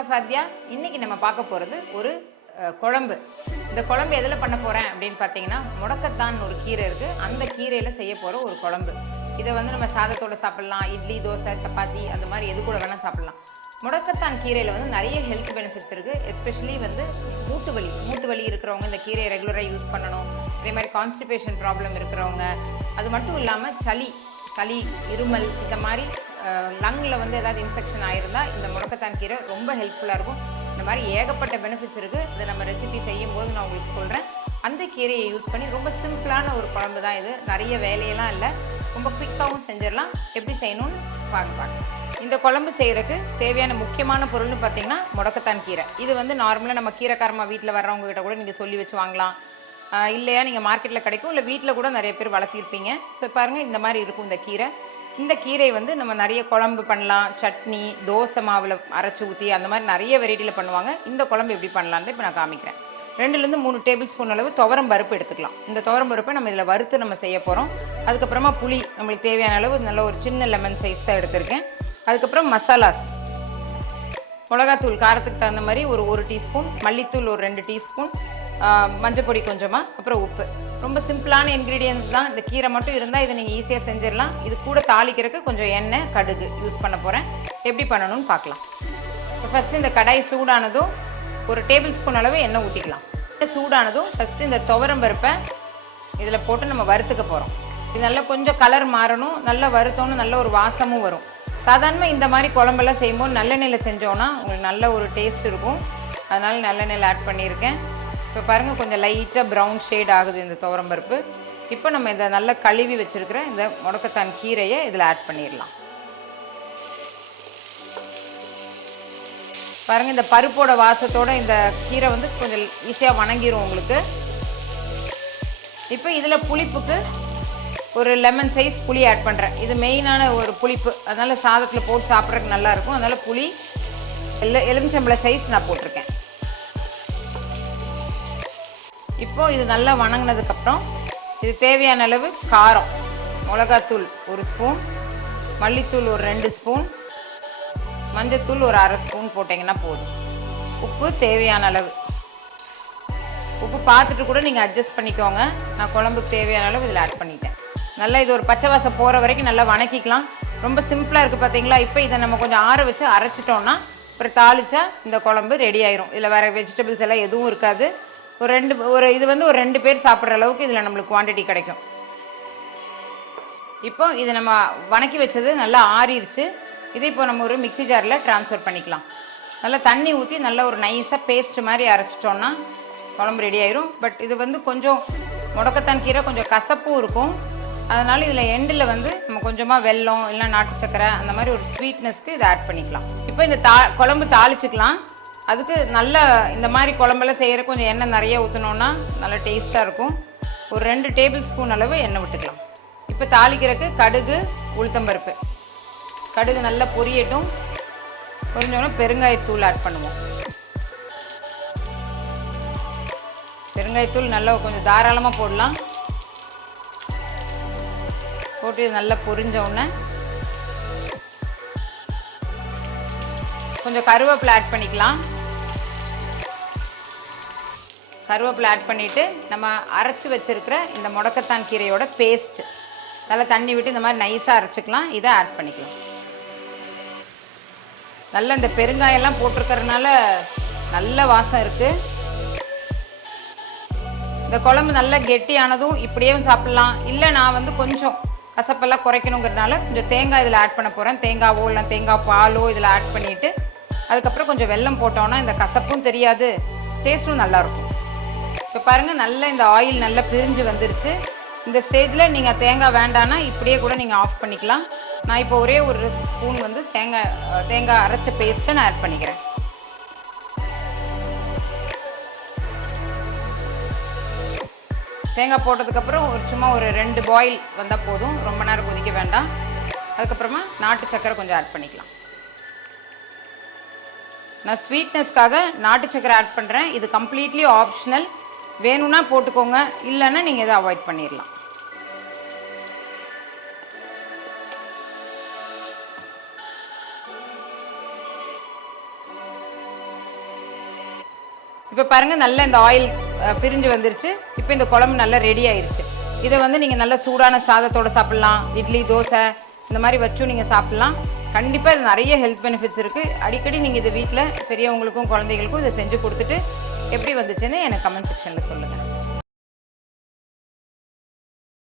Asafoetida. இன்னைக்கு நம்ம பார்க்க போகிறது ஒரு குழம்பு. இந்த குழம்பு எதில் பண்ண போகிறேன் அப்படின்னு பார்த்தீங்கன்னா, முடக்கத்தான் ஒரு கீரை இருக்குது, அந்த கீரையில் செய்ய போகிற ஒரு குழம்பு. இதை வந்து நம்ம சாதத்தோடு சாப்பிட்லாம், இட்லி, தோசை, சப்பாத்தி அந்த மாதிரி எது கூட வேணால் சாப்பிட்லாம். முடக்கத்தான் கீரையில் வந்து நிறைய ஹெல்த் பெனிஃபிட்ஸ் இருக்குது. எஸ்பெஷலி வந்து மூட்டு வலி இருக்கிறவங்க இந்த கீரையை ரெகுலராக யூஸ் பண்ணணும். அதே மாதிரி கான்ஸ்டிபேஷன் ப்ராப்ளம் இருக்கிறவங்க, அது மட்டும் இல்லாமல் சளி, இருமல், இந்த மாதிரி லங்கில் வந்து ஏதாவது இன்ஃபெக்ஷன் ஆகிருந்தால் இந்த முடக்கத்தான் கீரை ரொம்ப ஹெல்ப்ஃபுல்லாக இருக்கும். இந்த மாதிரி ஏகப்பட்ட பெனிஃபிட்ஸ் இருக்குது. இதை நம்ம ரெசிபி செய்யும் போது நான் உங்களுக்கு சொல்கிறேன். அந்த கீரையை யூஸ் பண்ணி ரொம்ப சிம்பிளான ஒரு குழம்பு தான் இது. நிறைய வேலையெல்லாம் இல்லை, ரொம்ப குயிக்காகவும் செஞ்சிடலாம். எப்படி செய்யணும்னு பார்க்கலாம். இந்த குழம்பு செய்கிறதுக்கு தேவையான முக்கியமான பொருள்னு பார்த்தீங்கன்னா முடக்கத்தான் கீரை. இது வந்து நார்மலாக நம்ம கீரைக்காரமாக வீட்டில் வர்றவங்க கிட்ட கூட நீங்கள் சொல்லி வச்சு வாங்கலாம். இல்லையா நீங்கள் மார்க்கெட்டில் கிடைக்கும், இல்லை வீட்டில் கூட நிறைய பேர் வளர்த்திருப்பீங்க. ஸோ பாருங்கள், இந்த மாதிரி இருக்கும் இந்த கீரை. இந்த கீரை வந்து நம்ம நிறைய குழம்பு பண்ணலாம், சட்னி, தோசை மாவில் அரைச்சி ஊற்றி அந்த மாதிரி நிறைய வெரைட்டியில் பண்ணுவாங்க. இந்த குழம்பு எப்படி பண்ணலான்னு இப்போ நான் காமிக்கிறேன். 2-3 டேபிள் ஸ்பூன் அளவு துவரம் பருப்பு எடுத்துக்கலாம். இந்த துவரம் பருப்பை நம்ம இதில் வறுத்து நம்ம செய்ய போகிறோம். அதுக்கப்புறமா புளி நம்மளுக்கு தேவையான அளவு நல்ல ஒரு சின்ன லெமன் சைஸ் தான் எடுத்திருக்கேன். அதுக்கப்புறம் மசாலாஸ், மிளகாத்தூள் காரத்துக்கு தகுந்த மாதிரி ஒரு 1 டீஸ்பூன், மல்லித்தூள் ஒரு 2 டீஸ்பூன், மஞ்சப்பொடி கொஞ்சமாக, அப்புறம் உப்பு. ரொம்ப சிம்பிளான இன்க்ரீடியன்ஸ் தான். இந்த கீரை மட்டும் இருந்தால் இதை நீங்கள் ஈஸியாக செஞ்சிடலாம். இது கூட தாளிக்கிறதுக்கு கொஞ்சம் எண்ணெய், கடுகு யூஸ் பண்ண போகிறேன். எப்படி பண்ணணும்னு பார்க்கலாம். இப்போ ஃபஸ்ட்டு இந்த கடாய் சூடானதும் 1 டேபிள் ஸ்பூன் அளவு எண்ணெய் ஊற்றிக்கலாம். சூடானதும் ஃபஸ்ட்டு இந்த துவரம் பருப்பை இதில் போட்டு நம்ம வறுத்துக்க போகிறோம். இது நல்லா கொஞ்சம் கலர் மாறணும். நல்லா வறுத்தோன்னு நல்ல ஒரு வாசமும் வரும். சாதாரணமாக இந்த மாதிரி குழம்பெல்லாம் செய்யும்போது நல்லெண்ணெயில் செஞ்சோன்னா உங்களுக்கு நல்ல ஒரு டேஸ்ட் இருக்கும். அதனால் நல்லெண்ணெயில் ஆட் பண்ணியிருக்கேன். இப்போ பாருங்கள், கொஞ்சம் லைட்டாக ப்ரௌன் ஷேட் ஆகுது இந்த துவரம் பருப்பு. இப்போ நம்ம இதை நல்லா கழுவி வச்சுருக்கிற இந்த முடக்கத்தான் கீரையை இதில் ஆட் பண்ணிடலாம். பாருங்கள், இந்த பருப்போட வாசத்தோடு இந்த கீரை வந்து கொஞ்சம் ஈஸியாக வணங்கிடும் உங்களுக்கு. இப்போ இதில் புளிப்புக்கு ஒரு லெமன் சைஸ் புளி ஆட் பண்ணுறேன். இது மெயினான ஒரு புளிப்பு, அதனால் சாதத்தில் போட்டு சாப்பிட்றதுக்கு நல்லாயிருக்கும். அதனால் புளி எலுமிச்சம்பழ சைஸ் நான் போட்டிருக்கேன். இப்போது இது நல்லா வணங்கினதுக்கப்புறம் இது தேவையான அளவு காரம், மிளகாத்தூள் 1 ஸ்பூன், மல்லித்தூள் ஒரு 2 ஸ்பூன், மஞ்சத்தூள் ஒரு 1/2 ஸ்பூன் போட்டிங்கன்னா போதும். உப்பு தேவையான அளவு. உப்பு பார்த்துட்டு கூட நீங்கள் அட்ஜஸ்ட் பண்ணிக்கோங்க. நான் குழம்புக்கு தேவையான அளவு இதில் ஆட் பண்ணிட்டேன். நல்லா இது ஒரு பச்சை வாசம் போகிற வரைக்கும் நல்லா வணக்கிக்கலாம். ரொம்ப சிம்பிளாக இருக்குது பார்த்தீங்களா. இப்போ இதை நம்ம கொஞ்சம் ஆற வச்சு அரைச்சிட்டோன்னா அப்புறம் தாளித்தா இந்த குழம்பு ரெடி ஆயிரும். இதில் வேறு வெஜிடபிள்ஸ் எல்லாம் எதுவும் இருக்காது. இது வந்து ஒரு 2 பேர் சாப்பிட்ற அளவுக்கு இதில் நம்மளுக்கு குவான்டிட்டி கிடைக்கும். இப்போ இதை நம்ம வணக்கி வச்சது நல்லா ஆறிடுச்சு. இதை இப்போ நம்ம ஒரு மிக்ஸி ஜாரில் ட்ரான்ஸ்ஃபர் பண்ணிக்கலாம். நல்லா தண்ணி ஊற்றி நல்லா ஒரு நைஸாக பேஸ்ட் மாதிரி அரைச்சிட்டோன்னா குழம்பு ரெடி ஆயிரும். பட் இது வந்து கொஞ்சம் முடக்கத்தான் கீரை கொஞ்சம் கசப்பும் இருக்கும். அதனால் இதில் எண்டில் வந்து நம்ம கொஞ்சமாக வெல்லம் இல்லை நாட்டு சக்கரை அந்த மாதிரி ஒரு ஸ்வீட்னஸ்க்கு இதை ஆட் பண்ணிக்கலாம். இப்போ இந்த குழம்பு தாளிச்சிக்கலாம். அதுக்கு நல்ல இந்த மாதிரி குழம்பெல்லாம் செய்கிற கொஞ்சம் எண்ணெய் நிறைய ஊற்றினோன்னா நல்லா டேஸ்ட்டாக இருக்கும். ஒரு 2 டேபிள் ஸ்பூன் அளவு எண்ணெய் விட்டுக்கலாம். இப்போ தாளிக்கிறதுக்கு கடுகு, உளுத்தம்பருப்பு. கடுகு நல்லா பொரியட்டும். பொரிஞ்சோன்னா பெருங்காயத்தூள் ஆட் பண்ணுவோம். பெருங்காயத்தூள் நல்லா கொஞ்சம் தாராளமாக போடலாம். போட்டு நல்லா பொரிஞ்சோடனே கொஞ்சம் கருவேப்பிலை ஆட் பண்ணிக்கலாம். கருவேப்பிலை ஆட் பண்ணிவிட்டு நம்ம அரைச்சி வச்சுருக்கிற இந்த முடக்கத்தான் கீரையோட பேஸ்ட்டு நல்லா தண்ணி விட்டு இந்த மாதிரி நைஸாக அரைச்சிக்கலாம். இதை ஆட் பண்ணிக்கலாம். நல்லா இந்த பெருங்காயெல்லாம் போட்டிருக்கறதுனால நல்ல வாசம் இருக்குது. இந்த குழம்பு நல்லா கெட்டியானதும் இப்படியே சாப்பிட்லாம். இல்லை நான் வந்து கொஞ்சம் கசப்பெல்லாம் குறைக்கணுங்கிறதுனால கொஞ்சம் தேங்காய் இதில் ஆட் பண்ண போகிறேன். தேங்காவோ இல்லை தேங்காய் பாலோ இதில் ஆட் பண்ணிவிட்டு அதுக்கப்புறம் கொஞ்சம் வெல்லம் போட்டோன்னா இந்த கசப்பும் தெரியாது, டேஸ்ட்டும் நல்லாயிருக்கும். இப்போ பாருங்கள், நல்லா இந்த ஆயில் நல்லா பிரிஞ்சு வந்துருச்சு. இந்த ஸ்டேஜில் நீங்கள் தேங்காய் வேண்டான்னா இப்படியே கூட நீங்கள் ஆஃப் பண்ணிக்கலாம். நான் இப்போ ஒரே ஒரு ஸ்பூன் வந்து தேங்காய் அரைச்ச பேஸ்ட்டை நான் ஆட் பண்ணிக்கிறேன். தேங்காய் போட்டதுக்கப்புறம் சும்மா ஒரு 2 பாயில் வந்தால் போதும், ரொம்ப நேரம் கொதிக்க வேண்டாம். அதுக்கப்புறமா நாட்டு சக்கரை கொஞ்சம் ஆட் பண்ணிக்கலாம். நான் ஸ்வீட்னஸ்க்காக நாட்டு சக்கரை ஆட் பண்ணுறேன். இது கம்ப்ளீட்லி ஆப்ஷனல். வேணும்னா போட்டுக்கோங்க, இல்லைன்னா நீங்கள் இதை அவாய்ட் பண்ணிடலாம். இப்போ பாருங்கள் நல்லா இந்த ஆயில் பிரிஞ்சு வந்துருச்சு. இப்போ இந்த குழம்பு நல்லா ரெடி ஆயிடுச்சு. இதை வந்து நீங்கள் நல்லா சூடான சாதத்தோடு சாப்பிட்லாம், இட்லி தோசை இந்த மாதிரி வச்சும் நீங்கள் சாப்பிட்லாம். கண்டிப்பாக இது நிறைய ஹெல்த் பெனிஃபிட்ஸ் இருக்குது. அடிக்கடி நீங்கள் இது வீட்டில் பெரியவங்களுக்கும் குழந்தைகளுக்கும் இதை செஞ்சு கொடுத்துட்டு எப்படி வந்துச்சுன்னு எனக்கு கமெண்ட் செக்ஷனில் சொல்லுங்கள்.